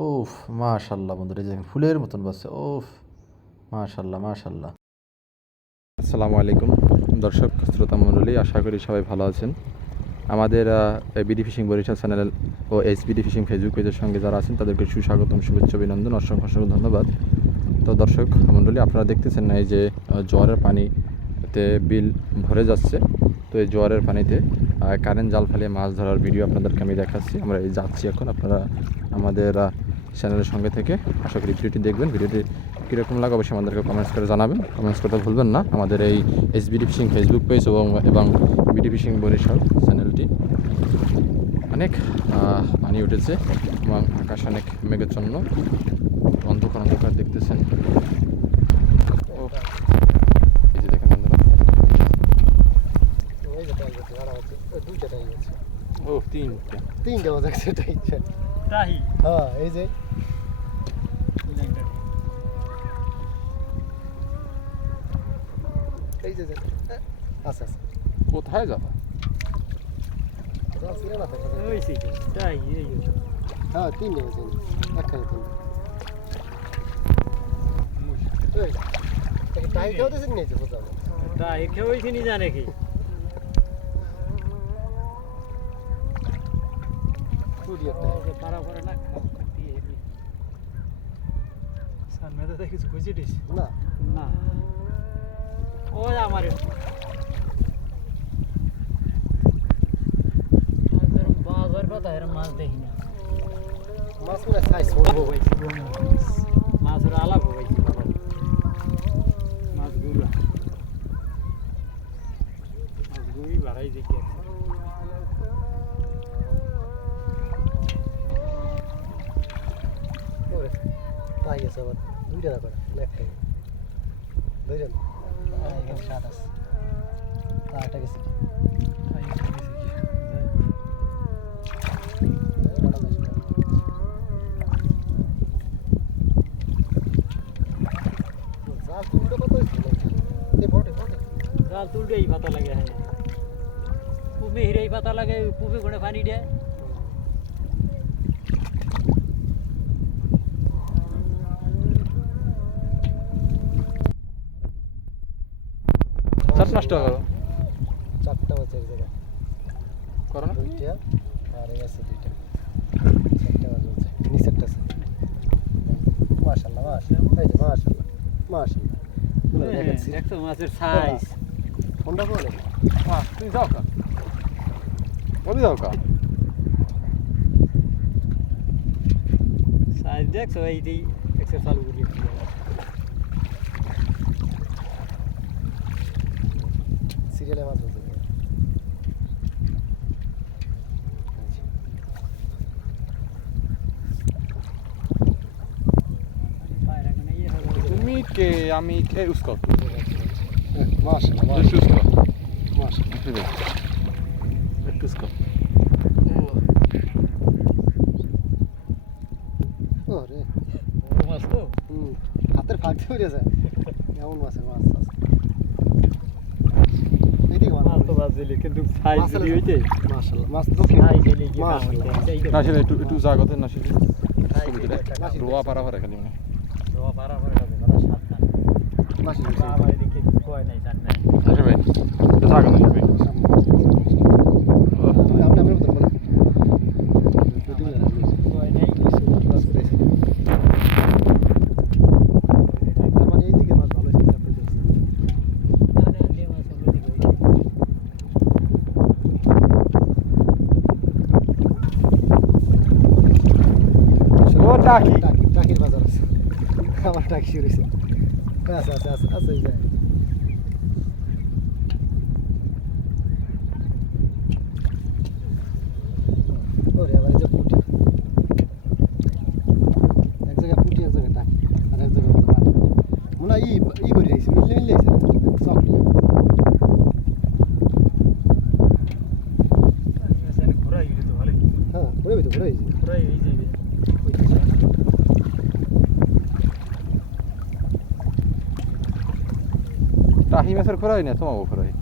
ওফ মাশাল্লাহ বন্ধুরা দেখেন ফুলের মতন বাসছে ওফ মাশাল্লাহ মাশাল্লাহ। আসসালামু আলাইকুম, দর্শক, শ্রোতা মণ্ডলী, আশা করি সবাই ভালো আছেন। আমাদের বিডি ফিশিং বরিশাল চ্যানেল ও এস বিডি ফিশিং ফেসবুক পেজের সঙ্গে যারা আছেন, তাদেরকে সুস্বাগতম, শুভেচ্ছা, অভিনন্দন, অসংখ্য অসংখ্য ধন্যবাদ। তো দর্শক, মণ্ডলী, আপনারা দেখতেছেন না, এই যে জোয়ারের পানিতে বিল ভরে যাচ্ছে। তো এই জোয়ারের পানিতে কারেন্ট জাল ফেলে মাছ ধরার ভিডিও আপনাদেরকে আমি দেখাচ্ছি। আমরা এই যাচ্ছি এখন আপনারা আমাদের চ্যানেলের সঙ্গে থেকে। আশা করি ভিডিওটি দেখবেন। ভিডিওটি কীরকম লাগে অবশ্যই আমাদেরকে কমেন্টস করে জানাবেন। কমেন্টস করতে ভুলবেন না। আমাদের এই S BD fishing Facebook page এবং এবং বিডি ফিশিং বরিশাল চ্যানেলটি অনেক পানি উঠেছে এবং আকাশ অনেক মেঘের জন্য অন্ধকার অন্ধকার দেখতেছেন ও এই যে দেখেন বন্ধুরা ওই যে টাই গেছে আর আছে ওই দুইটা টাই গেছে ও তিনটে তিনটা বোঝা গেছে টাই তাহি হ্যাঁ এই যে এই যে আচ্ছা আচ্ছা কোথায় যাবা তাই হ্যাঁ তিনটে গেছে একখানে তিনটে টাই খেয়েও দিয়েছেন নিয়েছে বোঝা যায়। তাই কেউ ওইখানে জানে কি না না। না। আমার। বাজার কথা মাছ দেখি না। মাছ ছোট মাছের আলাপ পাইছি মাছ গুড়া মাছ গুড়ি বাড়াই দেখি ওরে তাই আছে আবার। দুইটা করে একটাই দুইজন? এখানে সাত আছে। আরেকটা গেছে জাল বড়টি জাল তুলতে এই পাতা লাগে হ্যাঁ। পুপে হিরে পাতা লাগে পুপে কোনে পানি দেয়। নষ্ট করো চারটা বাজে এক জায়গায়। করো না দুইটা আর এই আছে দুইটা। চারটা বাজে হচ্ছে নিচেরটা আছে। মাশাল্লাহ মাশাল্লাহ এই যে মাশাল্লাহ দেখেছি দেখছ মাছের সাইজ ঠান্ডা করে মা তুমি যাও কা। কবি যাও কা। সাইজ দেখছ এই যে একশো চালু সিরিয়ালে মাছ বলতে তুমি কে আমি কে উসকো মাশাল্লাহ Just উসকো মাশাল্লাহ একটু উসকো ওরে মাছ তো হুম হাতের ফাঁক দিয়ে উড়ে যায় এমন মাছের মাছ আছে এইদিকে মাছ মাছ তো বাজ দিলি কিন্তু সাইজ যদি হইতে মাশাল্লাহ মাছ কি কাম নাসির একটু একটু জাগতে নাসির নাসির, নাসির। রোয়া পারা পারা খালি মানে রোয়া পারা করে হবে বড় সাবধান মাছ আমার এদিকে কয় নাই জান নাই নাসির ভাই একটু জাগো নাসির ভাই আপনি আপনার মতন বলেন দুটি মিলে কয় নাই মাছ পেয়েছি তার মানে এইদিকে মাছ ভালো হয়েছে আপনি দেখছেন জানে যে মাছ ওদিকে হইতে ও টাকি টাকি টাকির বাজার আছে আমার টাকি শুরু হয়েছে। আছে আছে আছে আছে এই যে। ওরে আবার এই যে পুটি। এক জায়গায় পুটি এক জায়গায় টাকি আর এক জায়গায় পাটি মনে হয় ই ই করে আইছে মিললে মিললে এখানে ঘোরাই গেলে তো ভালোই। হ্যাঁ ঘুরে তো ঘুরে আইছে ঘোরাই এই যে টাহি মাছের খোরাই না তোমাকে খোরাই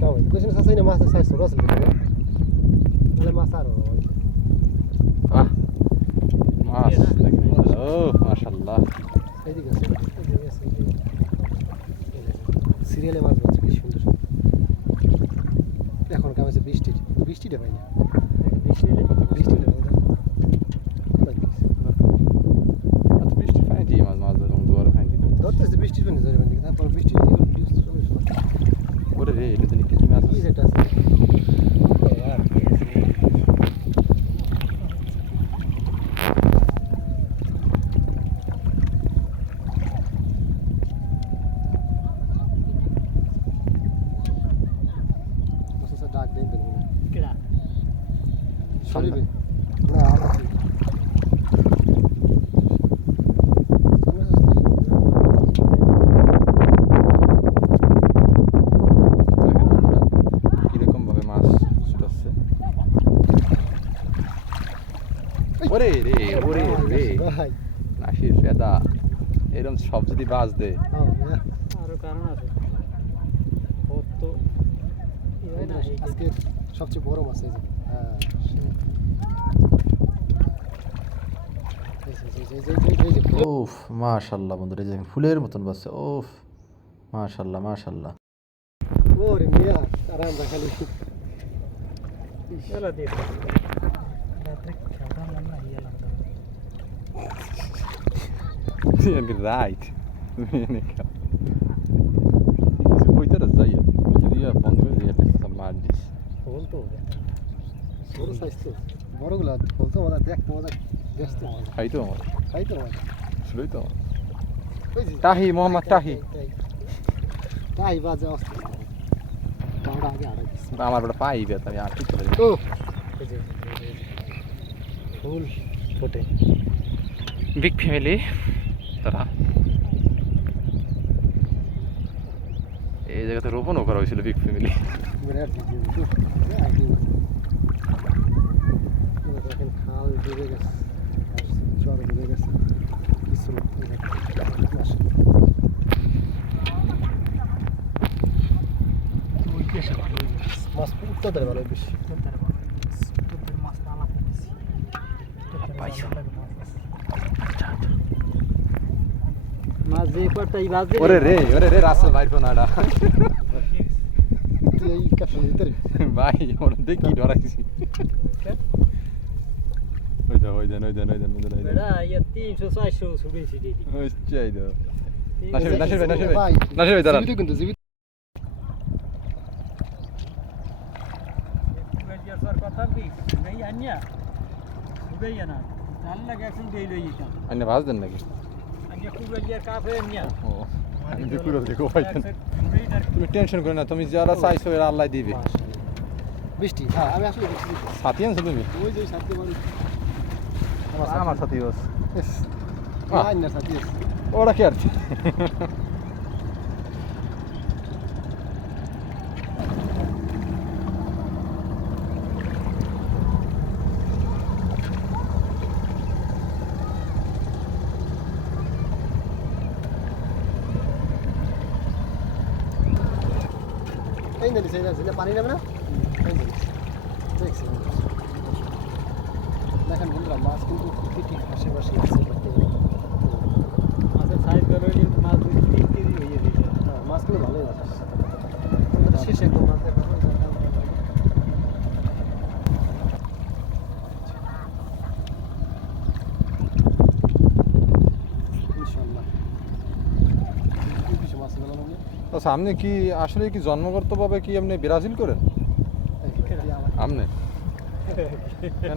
কাউন্ট কোচিং সাসাই না মাছ সাইজ ছোট আছে তাহলে মাছ আরও আহ মাছ দেখেন ও মাশাল্লাহ এইদিকে আছে এইদিকে আছে সিরিয়ালে মাছ হচ্ছে কি সুন্দর। এখন কেমন আছে বৃষ্টির? বৃষ্টিটা পাই না বৃষ্টি? বৃষ্টিটা পাই না কোথায় গেছে? এত বৃষ্টি পানি দিয়ে মাছ মাছ ধরে দুয়ারে পানি দিতে ধরতেছে বৃষ্টির পানি ধরে পানি তারপর বৃষ্টি যদি একটু বৃষ্টি চলে আসলো। ওরে রে এটা জানি কি কি মাছ কি আছে যেটা আছে এই আর কি আছে? মুসা ডাক দেন দেন মনে হয়। কেডা শরীফে না আর আছে সামনে আসতে। দেখেন বন্ধুরা কীরকম ভাবে মাছ ছুটাচ্ছে ওরে রে ওরে রে ভাই নাসির ফেদা এরকম সব যদি বাজ দে আও আরও কারণ আছে। ওর তো ইয়ে আজকে সবচেয়ে বড় মাছ এই যে। হ্যাঁ। ওফ মাশাল্লাহ বন্ধুরা দেখেন ফুলের মতন বাজছে ওফ মাশাল্লাহ মাশাল্লাহ। ওরে মিয়া আর আমরা খালি। দিয়ে। খেলতাম না ইয়ে লাগতাম রাইট কিছু কইতে রে যাই যদি বন্ধ করে দিয়ে মার দিস ফুল তো বড় সাইজ তো বড়গুলো বলতো মজা দেখতে মজা দেখতে মজা খাই তো আমার খাই তো মজা শুলোই তো আমার তাহি মোহাম্মদ তাহি তাই বাজে অস্ত কাউড়া আগে আড়াই দিচ্ছে আমার বড় পাই বে আমি আর কিছু ফুল ফোটে বিগ ফ্যামিলি তারা এই জায়গাতে রোপণও করা হয়েছিল বিগ ফ্যামিলি বিরাট ভিডিও তো একদিন দেখেন খাল ডুবে গেছে আর চর ডুবে গেছে কিছু না এই দেখেন, মাশাআল্লাহ। ওই কেসে ভালো মাছ উত্তর ভালো বেশি তোদের তোদের মাছ তালা পড়েছি পাইছো। মাছ যে পারতাই বাজে ওরে রে ওরে রে রাসেল ভাই ফোনাডা তুই এই ক্যাপশন দিতে রে ভাই ওর দেখি ডরাইছি ওই দা ওই দেন ওই দেন ওই দেন ওই দেন ওই দেন বেড়া ইয়া তিনশো চারশো ছুটেছি দেখি ওই চাই দাও নাসির ভাই, আইনে ভাজ দেন নাকি? দেখো তুমি টেনশন করো না তুমি যারা চাইছো এরা আল্লাহ দিবে। বৃষ্টি হ্যাঁ আমি আসলে সাথী আনছো তুমি? ওই যে সাথে আমার। সাথী। সাথে ওরা কি আর? এই না সেই না পানি নেবে না এই না দেখছি দেখেন বন্ধুরা মাছ কিন্তু প্রতিটি আশেপাশে আছে মাছের সাইজ বের হইলে মাছ দুই তিন কেজি হয়ে যেত হ্যাঁ, মাছ কিন্তু ভালোই মাছ আসছে বন্ধুরা, শেষে একদম মাছ দেখা হয়ে যায়। ইনশাআল্লাহ। কি কিছু মাছ পেলাম তো সামনে কি আসলে কি জন্মগত ভাবে কি আপনি ব্রাজিল করেন? আপনি?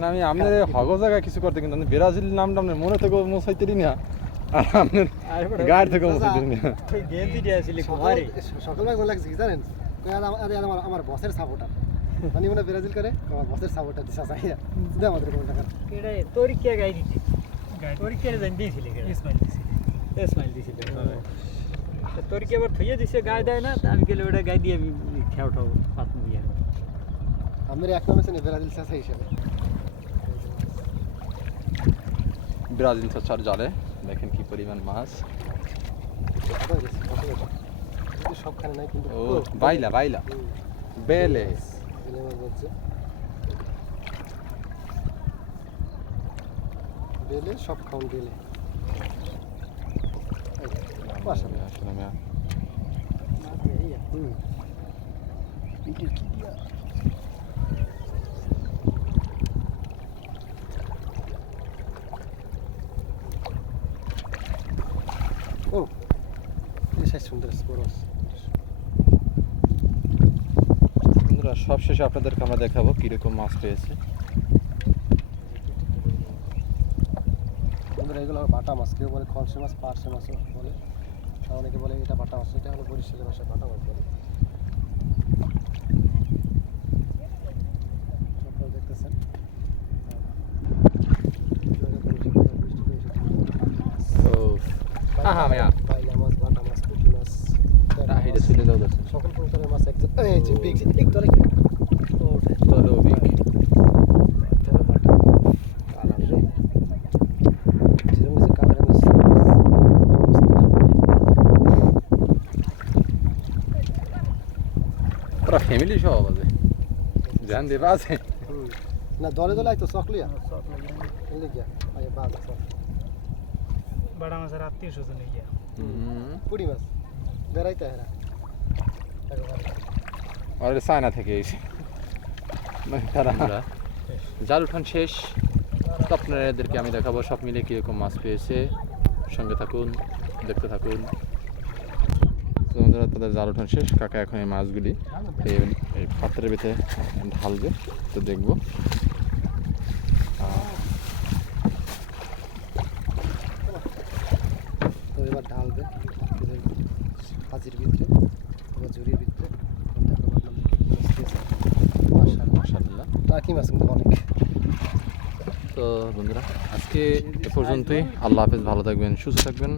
আমি আপনার হগ জায়গায় কিছু করতে কিন্তু আপনি ব্রাজিল নামটা আপনার মনে থেকে মোসাইতেরই না। আর আপনার গাড়ি থেকে মোসাইতেরই না। সকালবেলা কি জানেন? আমার- আরে আমার আমার বসের সাপোর্টার মানে মনে ব্রাজিল করে আমার বসের সাপোর্টার দিশা চাইয়া দে আমাদের কোন টাকা কেডা কে গাই দিতে তোরি কে জান দিয়েছিলে ইসমাইল দিছিলে ইসমাইল দিছিলে তোরি কে আবার থইয়ে দিছে গায়ে দেয় না? তা আমি গেলে ওটা গায়ে দিয়ে আমি খেয়াও ঠাও পাত মুই আর। আমাদের এক নাম আছে ব্রাজিল চাচা হিসেবে। ব্রাজিল চার জালে দেখেন কি পরিমাণ মাছ। সবখানে নাই কিন্তু ও বাইলা বাইলা। বেলে। বেলে সব খাওন বেলে। সাইজ সুন্দর আছে, বড় আছে। বন্ধুরা, সবশেষে আপনাদেরকে আমরা দেখাবো কীরকম মাছ পেয়েছে বন্ধুরা, এগুলো বাটা মাছ, কেউ বলে খলসে মাছ, পার্শে মাছও বলে। অনেকে বলে এটা বাটা মাছ এটা হলো বরিশালের ভাষায় বাটা মাছ বলে দেখতেছেন। ও। আহা, মিয়া। পাইলা মাছ বাটা মাছ পুঁটি মাছ ট্যাংরা হিরে মাছ, চলে যাও দেখো সকল প্রকারের মাছ একদম এই যে বিগ এক তলে তবে অভিক যেরকম যে কালারের মাছ পুরা ফ্যামিলি সহ বাজে। ধ্যান দেবা আছে না দলে দলে আইতো চকলিয়া এলে গিয়া বাদ চক। বড় মাছের আত্মীয় স্বজন গিয়া। পুরি মাছ। বেড়াইতে হেরা আর থেকে এসে। মানে তারা জাল উঠান শেষ। তো আপনাদেরকে আমি দেখাবো সব মিলে কীরকম মাছ পেয়েছে। সঙ্গে থাকুন দেখতে থাকুন। তো বন্ধুরা তাদের জাল উঠান শেষ কাকা এখন এই মাছগুলি এই পাত্রের ভিতরে ঢালবে। তো দেখব। তো এবার ঢালবে হাজির ভিতরে ঝুড়ির টাকি মাছ কিন্তু অনেক। তো বন্ধুরা আজকে এ পর্যন্তই। আল্লাহ হাফেজ ভালো থাকবেন সুস্থ থাকবেন।